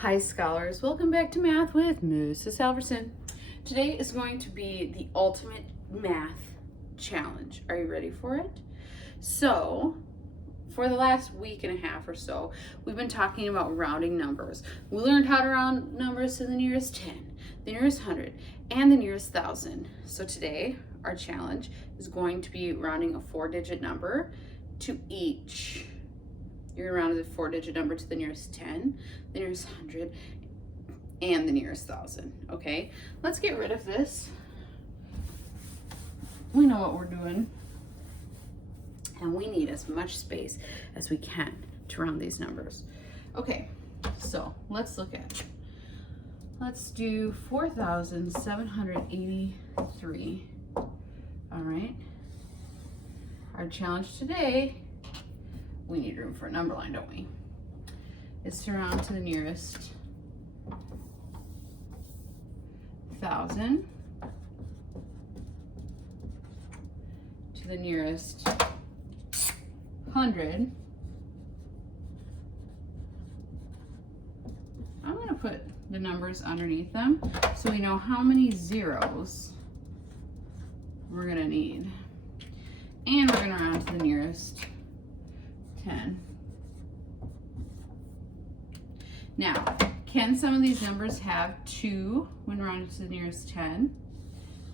Hi scholars, welcome back to Math with Mrs. Halverson. Today is going to be the ultimate math challenge. Are you ready for it? So, for the last week and a half or so, we've been talking about rounding numbers. We learned how to round numbers to the nearest 10, the nearest 100, and the nearest 1,000. So today, our challenge is going to be rounding a 4-digit number to each. You're gonna round the 4-digit number to the nearest 10, the nearest 100, and the nearest 1,000, okay? Let's get rid of this. We know what we're doing. And we need as much space as we can to round these numbers. Okay, so let's do 4,783, all right? Our challenge today, we need room for a number line, don't we? Is to round to the nearest 1,000, to the nearest 100. I'm going to put the numbers underneath them so we know how many zeros we're going to need. And we're going to round to the nearest 10. Now, can some of these numbers have 2 when rounded to the nearest 10?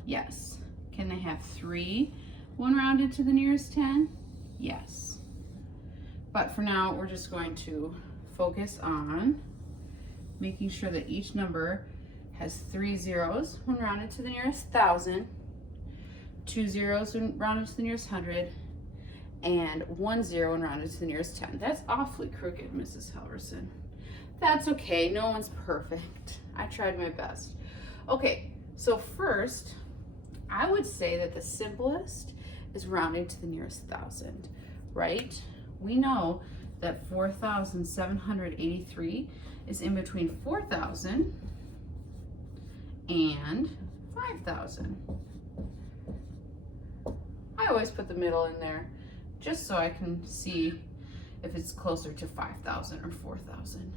Yes. Can they have 3 when rounded to the nearest 10? Yes. But for now, we're just going to focus on making sure that each number has 3 zeros when rounded to the nearest 1,000, 2 zeros when rounded to the nearest 100, and 1 0 when rounded to the nearest 10. That's awfully crooked, Mrs. Halverson. That's okay, no one's perfect. I tried my best. Okay, so first, I would say that the simplest is rounding to the nearest 1,000, right? We know that 4,783 is in between 4,000 and 5,000. I always put the middle in there just so I can see if it's closer to 5,000 or 4,000.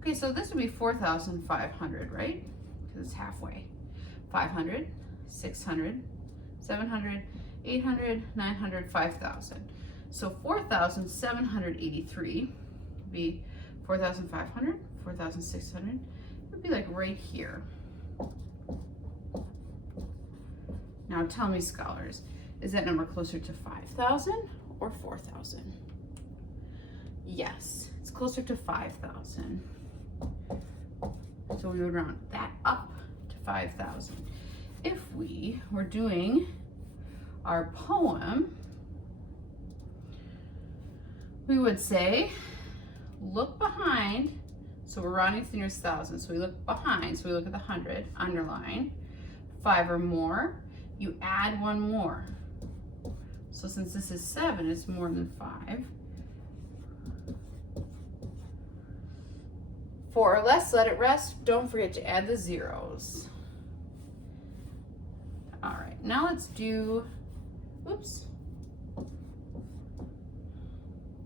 Okay, so this would be 4,500, right? Because it's halfway. 500, 600, 700, 800, 900, 5,000. So 4,783 would be 4,500, 4,600. It would be like right here. Now tell me, scholars, is that number closer to 5,000 or 4,000? Yes, it's closer to 5,000. So we would round that up to 5,000. If we were doing our poem, we would say, look behind. So we're rounding to the nearest 1,000. So we look behind. So we look at the 100, underline, 5 or more. You add 1 more. So since this is 7, it's more than 5. 4 or less, let it rest. Don't forget to add the zeros. All right, now let's do, oops.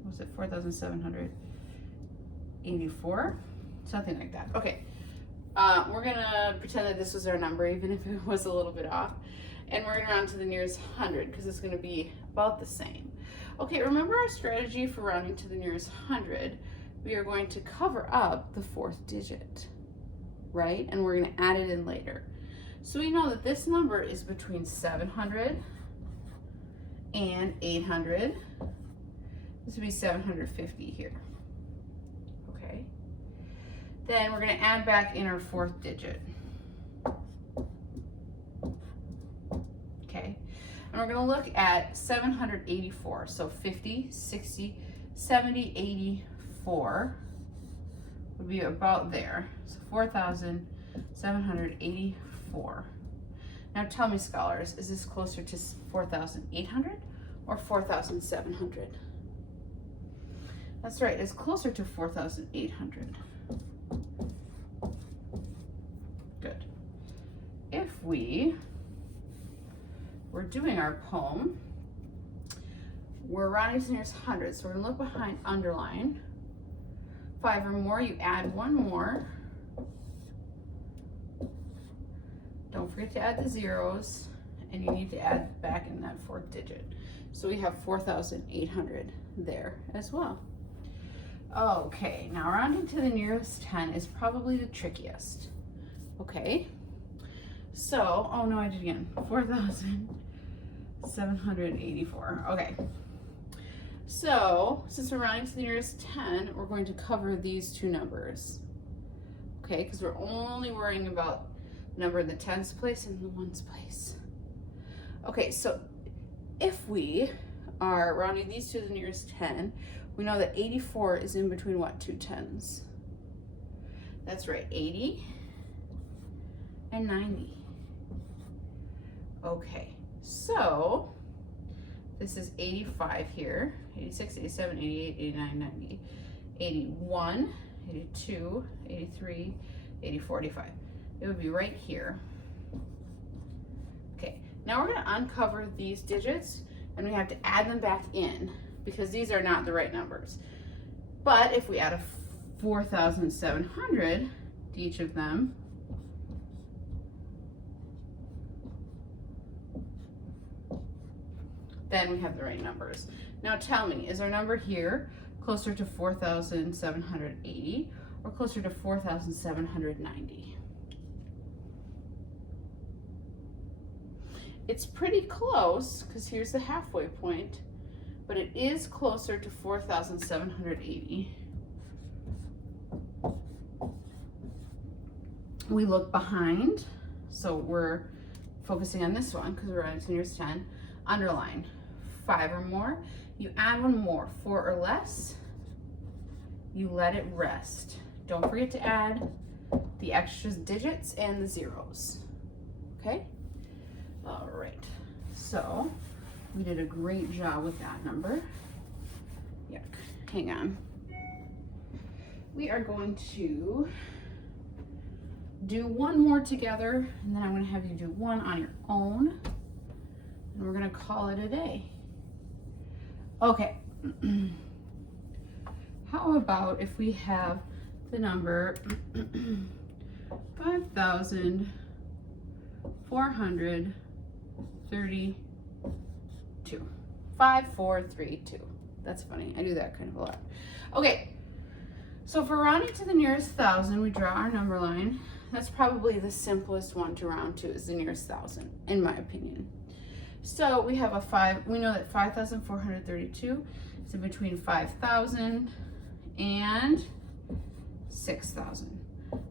Was it 4,784? Something like that. Okay, we're gonna pretend that this was our number, even if it was a little bit off. And we're gonna round to the nearest 100 because it's gonna be about the same. Okay, remember our strategy for rounding to the nearest 100? We are going to cover up the 4th digit, right? And we're gonna add it in later. So we know that this number is between 700 and 800. This would be 750 here, okay? Then we're gonna add back in our 4th digit. Okay, and we're gonna look at 784. So 50, 60, 70, 84 would be about there. So 4,784. Now tell me, scholars, is this closer to 4,800 or 4,700? That's right, it's closer to 4,800. Good. If we're doing our poem, we're rounding to the nearest 100, so we're gonna look behind underline, 5 or more, you add one more. Don't forget to add the zeros, and you need to add back in that fourth digit. So we have 4,800 there as well. Okay, now rounding to the nearest 10 is probably the trickiest. Okay, so, oh no, I did again, 4,784. Okay, so since we're rounding to the nearest 10, we're going to cover these two numbers. Okay, because we're only worrying about the number in the tens place and the ones place. Okay, so if we are rounding these to the nearest 10, we know that 84 is in between what two tens? That's right, 80 and 90. Okay, so this is 85 here, 86, 87, 88, 89, 90, 81, 82, 83, 84, 85. It would be right here. Okay, now we're going to uncover these digits and we have to add them back in because these are not the right numbers. But if we add a 4,700 to each of them, then we have the right numbers. Now tell me, is our number here closer to 4,780 or closer to 4,790? It's pretty close because here's the halfway point, but it is closer to 4,780. We look behind, so we're focusing on this one because we're at the nearest 10. Underline 5 or more, you add one more. 4 or less, you let it rest. Don't forget to add the extra digits and the zeros. Okay? All right, so we did a great job with that number. Yuck, hang on. We are going to do one more together, and then I'm going to have you do one on your own, and we're going to call it a day. Okay, how about if we have the number 5,432. 5432. That's funny. I do that kind of a lot. Okay, so for rounding to the nearest 1,000, we draw our number line. That's probably the simplest one to round to, is the nearest 1,000, in my opinion. So we have a 5. We know that 5,432 is in between 5,000 and 6,000.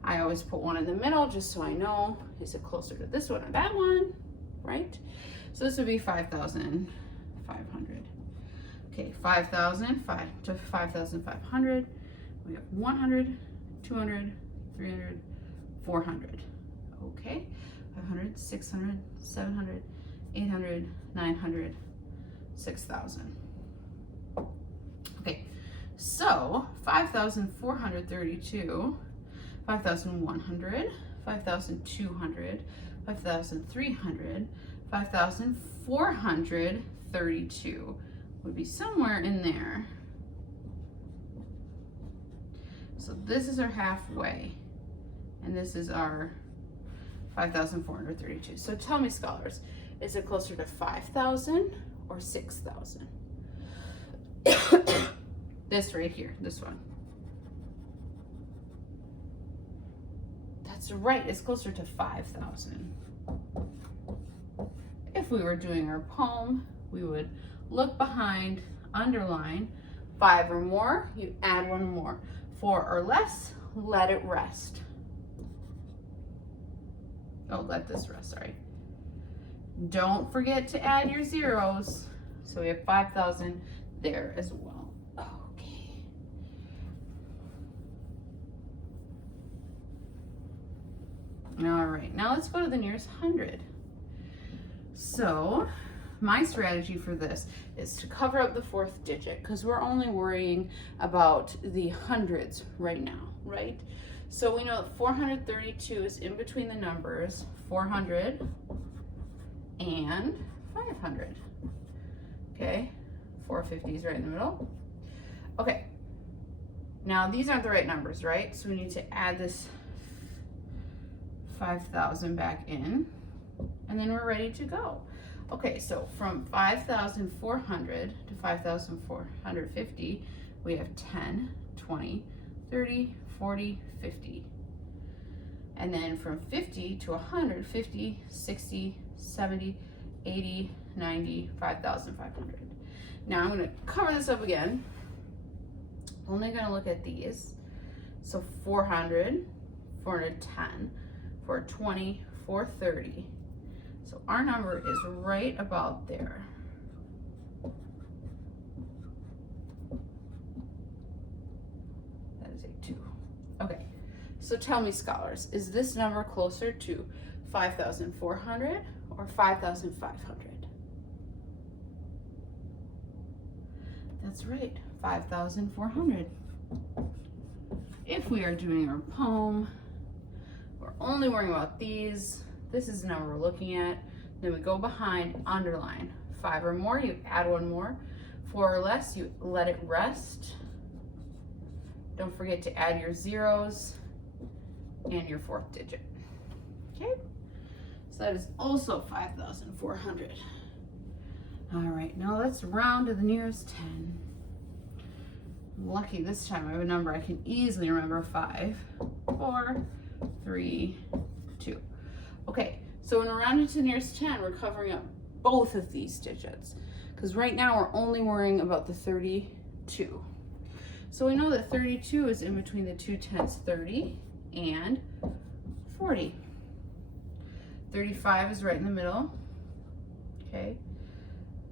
I always put one in the middle just so I know, is it closer to this one or that one, right? So this would be 5,500. Okay, 5,000 to 5,500. We have 100, 200, 300, 400. Okay, 500, 600, 700, 800, 900, 6,000. Okay, so 5,432, 5,100, 5,200, 5,300, 5,432 would be somewhere in there. So this is our halfway, and this is our 5,432. So tell me, scholars, is it closer to 5,000 or 6,000? This right here, this one. That's right, it's closer to 5,000. If we were doing our poem, we would look behind, underline 5 or more, you add one more. 4 or less, let it rest. Oh, let this rest, sorry. Don't forget to add your zeros. So we have 5,000 there as well. Okay. All right, now let's go to the nearest 100. So my strategy for this is to cover up the fourth digit because we're only worrying about the hundreds right now, right? So we know that 432 is in between the numbers 400 and 500. Okay, 450 is right in the middle. Okay, Now these aren't the right numbers, right? So we need to add this 5,000 back in, and then we're ready to go. Okay, so from 5,400 to 5,450, we have 10, 20, 30, 40, 50. And then from 50 to 100, 50, 60, 70, 80, 90, 5,500. Now I'm gonna cover this up again. Only gonna look at these. So 400, 410, 420, 430. So our number is right about there. That is a 2. Okay, so tell me, scholars, is this number closer to 5,400 or 5,500? That's right, 5,400. If we are doing our poem, we're only worrying about these. This is the number we're looking at. Then we go behind, underline. 5 or more, you add 1 more. 4 or less, you let it rest. Don't forget to add your zeros and your 4th digit. Okay, so that is also 5,400. All right, now let's round to the nearest 10. I'm lucky this time I have a number I can easily remember. 5, 4, 3, 2. Okay, so when we're rounding to the nearest 10, we're covering up both of these digits, because right now we're only worrying about the 32. So we know that 32 is in between the two tens, 30 and 40. 35 is right in the middle. Okay,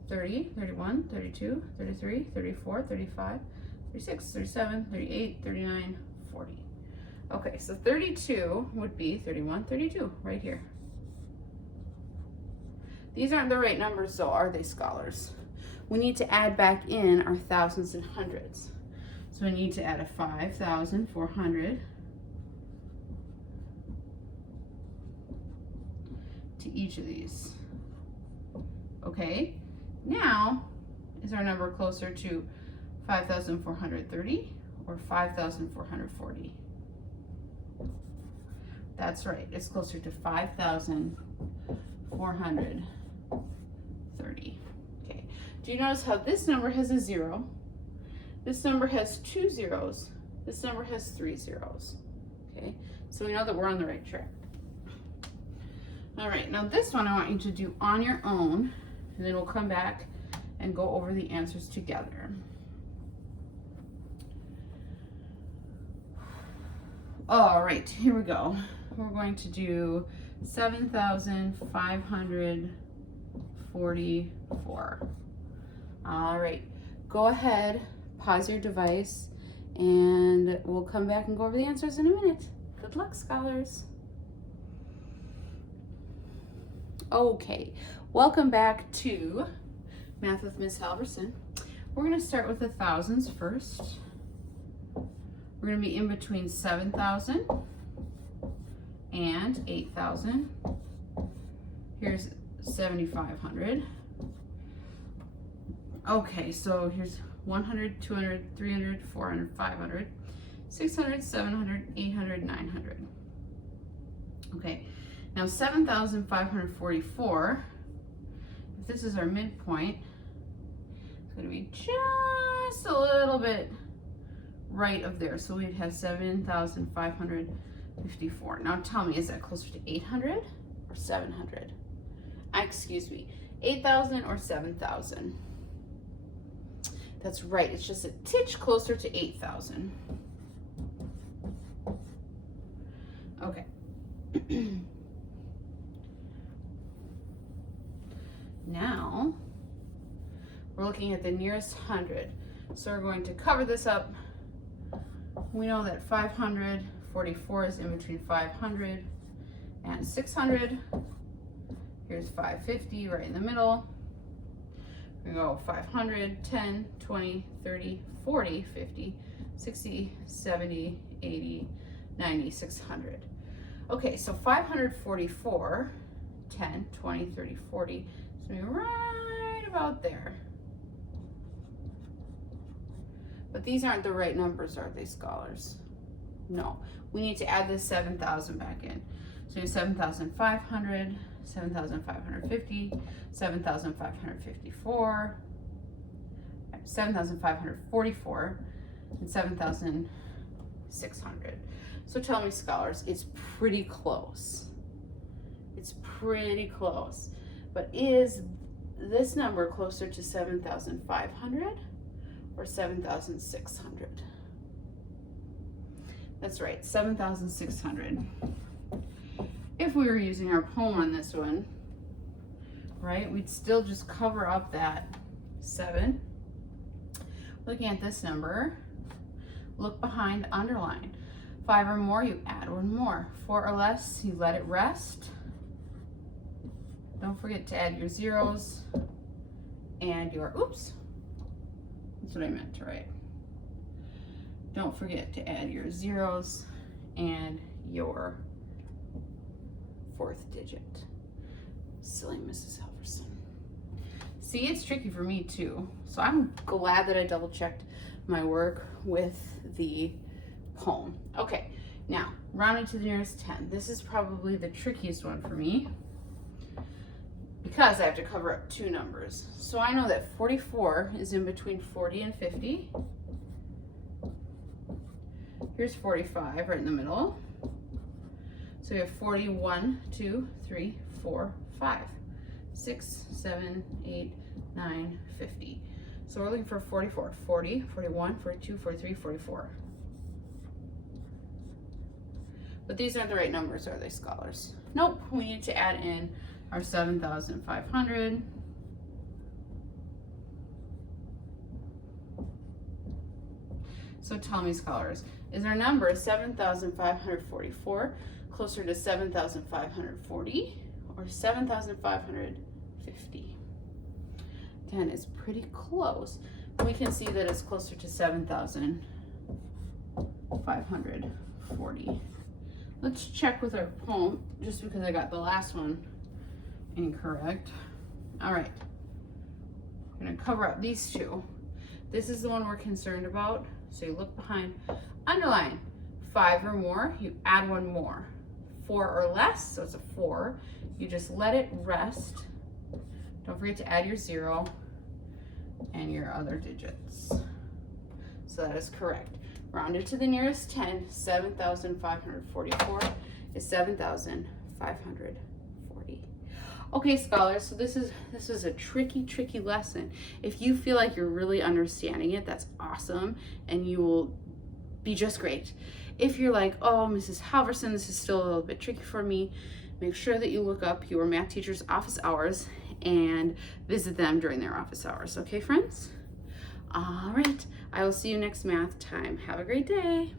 30, 31, 32, 33, 34, 35, 36, 37, 38, 39, 40. Okay, so 32 would be 31, 32, right here. These aren't the right numbers, though, are they, scholars? We need to add back in our thousands and hundreds. So we need to add a 5,400 to each of these. Okay, now is our number closer to 5,430 or 5,440? That's right, it's closer to 5,430. Okay, do you notice how this number has a 0? This number has 2 zeros. This number has 3 zeros. Okay, so we know that we're on the right track. All right, now this one I want you to do on your own, and then we'll come back and go over the answers together. All right, here we go. We're going to do 7,544. All right, go ahead, pause your device, and we'll come back and go over the answers in a minute. Good luck, scholars. Okay, welcome back to Math with Ms. Halverson. We're going to start with the thousands first. We're going to be in between 7,000 and 8,000. Here's 7,500. Okay, so here's 100, 200, 300, 400, 500, 600, 700, 800, 900. Okay, now 7,544, if this is our midpoint, it's going to be just a little bit right of there. So we'd have 7,554. Now tell me, is that closer to 800 or 700? Excuse me, 8,000 or 7,000? That's right, it's just a titch closer to 8,000. Okay. Now, we're looking at the nearest 100. So we're going to cover this up. We know that 544 is in between 500 and 600. Here's 550 right in the middle. We go 500, 10, 20, 30, 40, 50, 60, 70, 80, 90, 600. Okay, so 544, 10, 20, 30, 40, so we're right about there. But these aren't the right numbers, are they, scholars? No. We need to add this 7,000 back in. So we have 7,500, 7,550, 7,554, 7,544, and 7,600. So tell me, scholars, it's pretty close. It's pretty close. But is this number closer to 7,500 or 7,600? That's right, 7,600. If we were using our poem on this one, right, we'd still just cover up that 7. Looking at this number, look behind, underline. 5 or more, you add 1 more. 4 or less, you let it rest. Don't forget to add your zeros and your, oops, that's what I meant to write. Don't forget to add your zeros and your 4th digit. Silly Mrs. Halverson. See, it's tricky for me too. So I'm glad that I double checked my work with the poem. Okay, now rounded to the nearest 10. This is probably the trickiest one for me because I have to cover up 2 numbers. So I know that 44 is in between 40 and 50. Here's 45 right in the middle. So we have 41, 2, 3, 4, 5, 6, 7, 8, 9, 50. So we're looking for 44, 40, 41, 42, 43, 44. But these aren't the right numbers, are they, scholars? Nope, we need to add in our 7,500. So tell me, scholars, is our number 7,544 closer to 7,540 or 7,550? Again, it's pretty close. We can see that it's closer to 7,540. Let's check with our poem, just because I got the last one incorrect. All right, I'm gonna cover up these 2. This is the one we're concerned about. So you look behind, underline. 5 or more, you add 1 more. 4 or less, so it's a 4. You just let it rest. Don't forget to add your 0 and your other digits. So that is correct. Rounded to the nearest 10, 7,544 is 7,540. Okay, scholars, so this is a tricky lesson. If you feel like you're really understanding it, that's awesome, and you will be just great. If you're like, oh, Mrs. Halverson, this is still a little bit tricky for me, make sure that you look up your math teacher's office hours and visit them during their office hours. Okay, friends? All right, I will see you next math time. Have a great day.